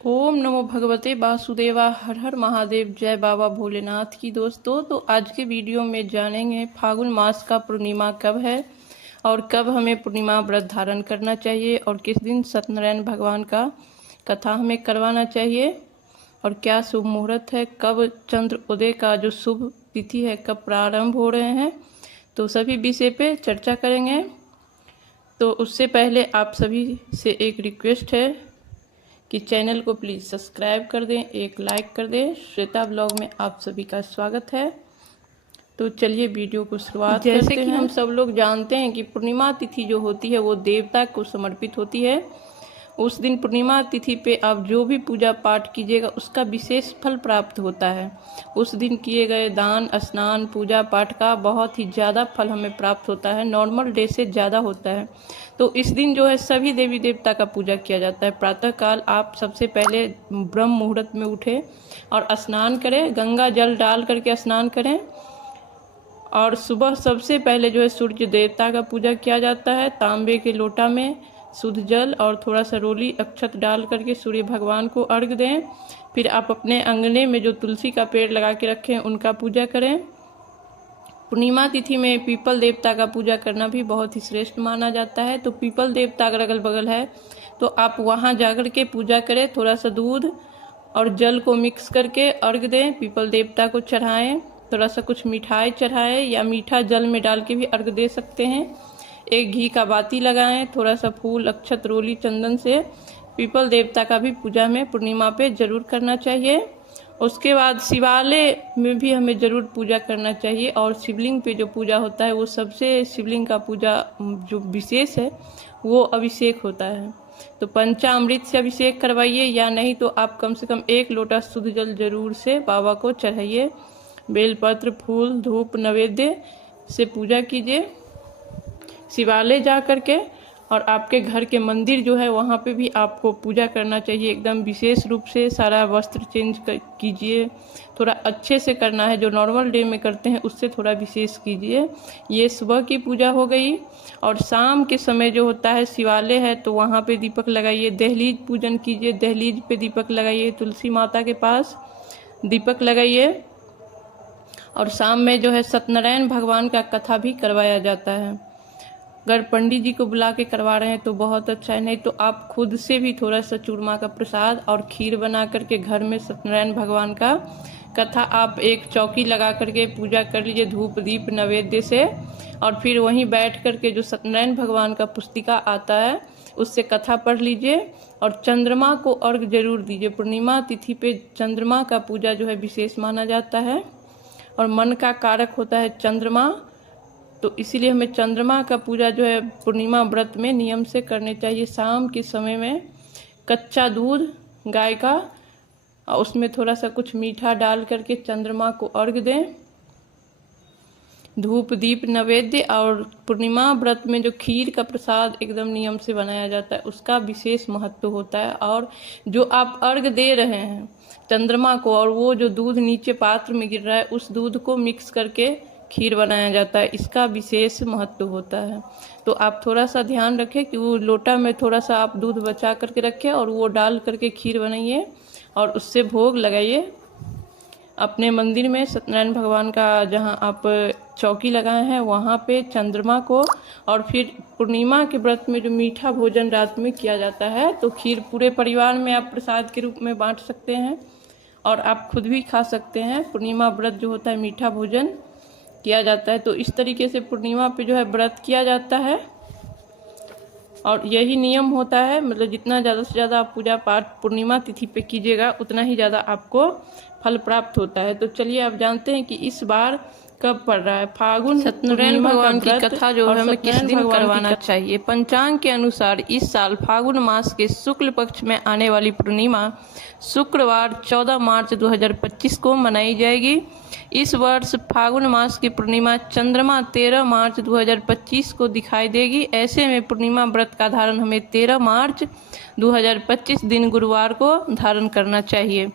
ओम नमो भगवते वासुदेवा। हर हर महादेव। जय बाबा भोलेनाथ की। दोस्तों तो आज के वीडियो में जानेंगे फागुन मास का पूर्णिमा कब है और कब हमें पूर्णिमा व्रत धारण करना चाहिए और किस दिन सत्यनारायण भगवान का कथा हमें करवाना चाहिए और क्या शुभ मुहूर्त है, कब चंद्र उदय का जो शुभ तिथि है कब प्रारंभ हो रहे हैं, तो सभी विषय पे चर्चा करेंगे। तो उससे पहले आप सभी से एक रिक्वेस्ट है कि चैनल को प्लीज़ सब्सक्राइब कर दें, एक लाइक कर दें। श्वेता ब्लॉग में आप सभी का स्वागत है। तो चलिए वीडियो को शुरुआत करते हैं। जैसे कि हम सब लोग जानते हैं कि पूर्णिमा तिथि जो होती है वो देवता को समर्पित होती है। उस दिन पूर्णिमा तिथि पे आप जो भी पूजा पाठ कीजिएगा उसका विशेष फल प्राप्त होता है। उस दिन किए गए दान, स्नान, पूजा पाठ का बहुत ही ज़्यादा फल हमें प्राप्त होता है, नॉर्मल डे से ज़्यादा होता है। तो इस दिन जो है सभी देवी देवता का पूजा किया जाता है। प्रातःकाल आप सबसे पहले ब्रह्म मुहूर्त में उठे और स्नान करें, गंगा जल डाल करके स्नान करें। और सुबह सबसे पहले जो है सूर्य देवता का पूजा किया जाता है। तांबे के लोटा में शुद्ध जल और थोड़ा सा रोली अक्षत डाल करके सूर्य भगवान को अर्घ दें। फिर आप अपने अंगने में जो तुलसी का पेड़ लगा के रखें उनका पूजा करें। पूर्णिमा तिथि में पीपल देवता का पूजा करना भी बहुत ही श्रेष्ठ माना जाता है। तो पीपल देवता अगर अगल बगल है तो आप वहाँ जाकर के पूजा करें। थोड़ा सा दूध और जल को मिक्स करके अर्घ दें, पीपल देवता को चढ़ाएं। थोड़ा सा कुछ मिठाई चढ़ाएं या मीठा जल में डाल के भी अर्घ दे सकते हैं। एक घी का बाती लगाएं, थोड़ा सा फूल, अक्षत, रोली, चंदन से पीपल देवता का भी पूजा में पूर्णिमा पे जरूर करना चाहिए। उसके बाद शिवालय में भी हमें जरूर पूजा करना चाहिए। और शिवलिंग पे जो पूजा होता है वो सबसे शिवलिंग का पूजा जो विशेष है वो अभिषेक होता है। तो पंचामृत से अभिषेक करवाइए या नहीं तो आप कम से कम 1 लोटा शुद्ध जल जरूर से बाबा को चढ़ाइए। बेलपत्र, फूल, धूप, नैवेद्य से पूजा कीजिए शिवालय जा कर के। और आपके घर के मंदिर जो है वहाँ पे भी आपको पूजा करना चाहिए एकदम विशेष रूप से। सारा वस्त्र चेंज कीजिए, थोड़ा अच्छे से करना है, जो नॉर्मल डे में करते हैं उससे थोड़ा विशेष कीजिए। ये सुबह की पूजा हो गई। और शाम के समय जो होता है शिवालय है तो वहाँ पे दीपक लगाइए, दहलीज पूजन कीजिए, दहलीज पे दीपक लगाइए, तुलसी माता के पास दीपक लगाइए। और शाम में जो है सत्यनारायण भगवान का कथा भी करवाया जाता है। अगर पंडित जी को बुला के करवा रहे हैं तो बहुत अच्छा है, नहीं तो आप खुद से भी थोड़ा सा चूरमा का प्रसाद और खीर बना करके घर में सत्यनारायण भगवान का कथा आप एक चौकी लगा करके पूजा कर लीजिए धूप दीप नैवेद्य से। और फिर वहीं बैठ करके जो सत्यनारायण भगवान का पुस्तिका आता है उससे कथा पढ़ लीजिए। और चंद्रमा को अर्घ जरूर दीजिए। पूर्णिमा तिथि पे चंद्रमा का पूजा जो है विशेष माना जाता है और मन का कारक होता है चंद्रमा। तो इसीलिए हमें चंद्रमा का पूजा जो है पूर्णिमा व्रत में नियम से करने चाहिए। शाम के समय में कच्चा दूध गाय का और उसमें थोड़ा सा कुछ मीठा डाल करके चंद्रमा को अर्घ दें, धूप दीप नैवेद्य। और पूर्णिमा व्रत में जो खीर का प्रसाद एकदम नियम से बनाया जाता है उसका विशेष महत्व होता है। और जो आप अर्घ दे रहे हैं चंद्रमा को और वो जो दूध नीचे पात्र में गिर रहा है उस दूध को मिक्स करके खीर बनाया जाता है, इसका विशेष महत्व होता है। तो आप थोड़ा सा ध्यान रखें कि वो लोटा में थोड़ा सा आप दूध बचा करके रखें और वो डाल करके खीर बनाइए और उससे भोग लगाइए अपने मंदिर में। सत्यनारायण भगवान का जहाँ आप चौकी लगाए हैं वहाँ पे चंद्रमा को। और फिर पूर्णिमा के व्रत में जो मीठा भोजन रात में किया जाता है तो खीर पूरे परिवार में आप प्रसाद के रूप में बांट सकते हैं और आप खुद भी खा सकते हैं। पूर्णिमा व्रत जो होता है मीठा भोजन किया जाता है। तो इस तरीके से पूर्णिमा पे जो है व्रत किया जाता है और यही नियम होता है। मतलब जितना ज़्यादा से ज़्यादा आप पूजा पाठ पूर्णिमा तिथि पे कीजिएगा उतना ही ज़्यादा आपको फल प्राप्त होता है। तो चलिए आप जानते हैं कि इस बार कब पड़ रहा है फागुन। सत्यनारायण भगवान की कथा जो है हमें किस दिन करवाना चाहिए। पंचांग के अनुसार इस साल फागुन मास के शुक्ल पक्ष में आने वाली पूर्णिमा शुक्रवार 14 मार्च 2025 को मनाई जाएगी। इस वर्ष फागुन मास की पूर्णिमा चंद्रमा 13 मार्च 2025 को दिखाई देगी। ऐसे में पूर्णिमा व्रत का धारण हमें 13 मार्च 2025 दिन गुरुवार को धारण करना चाहिए।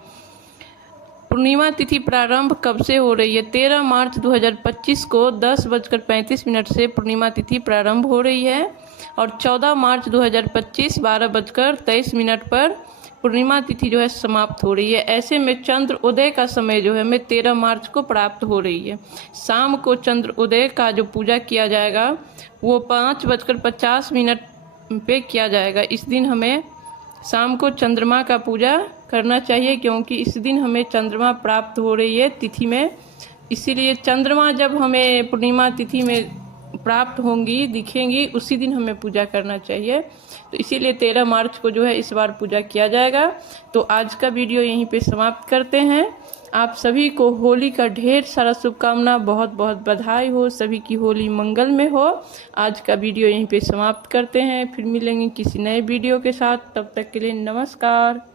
पूर्णिमा तिथि प्रारंभ कब से हो रही है? 13 मार्च 2025 को 10:35 से पूर्णिमा तिथि प्रारंभ हो रही है और 14 मार्च 2025 12:23 पर पूर्णिमा तिथि जो है समाप्त हो रही है। ऐसे में चंद्र उदय का समय जो है हमें 13 मार्च को प्राप्त हो रही है। शाम को चंद्र उदय का जो पूजा किया जाएगा वो 5:50 पे किया जाएगा। इस दिन हमें शाम को चंद्रमा का पूजा करना चाहिए, क्योंकि इस दिन हमें चंद्रमा प्राप्त हो रही है तिथि में। इसीलिए चंद्रमा जब हमें पूर्णिमा तिथि में प्राप्त होंगी, दिखेंगी, उसी दिन हमें पूजा करना चाहिए। तो इसीलिए 13 मार्च को जो है इस बार पूजा किया जाएगा। तो आज का वीडियो यहीं पे समाप्त करते हैं। आप सभी को होली का ढेर सारा शुभकामना, बहुत बहुत बधाई हो, सभी की होली मंगल में हो। आज का वीडियो यहीं पे समाप्त करते हैं, फिर मिलेंगे किसी नए वीडियो के साथ। तब तक के लिए नमस्कार।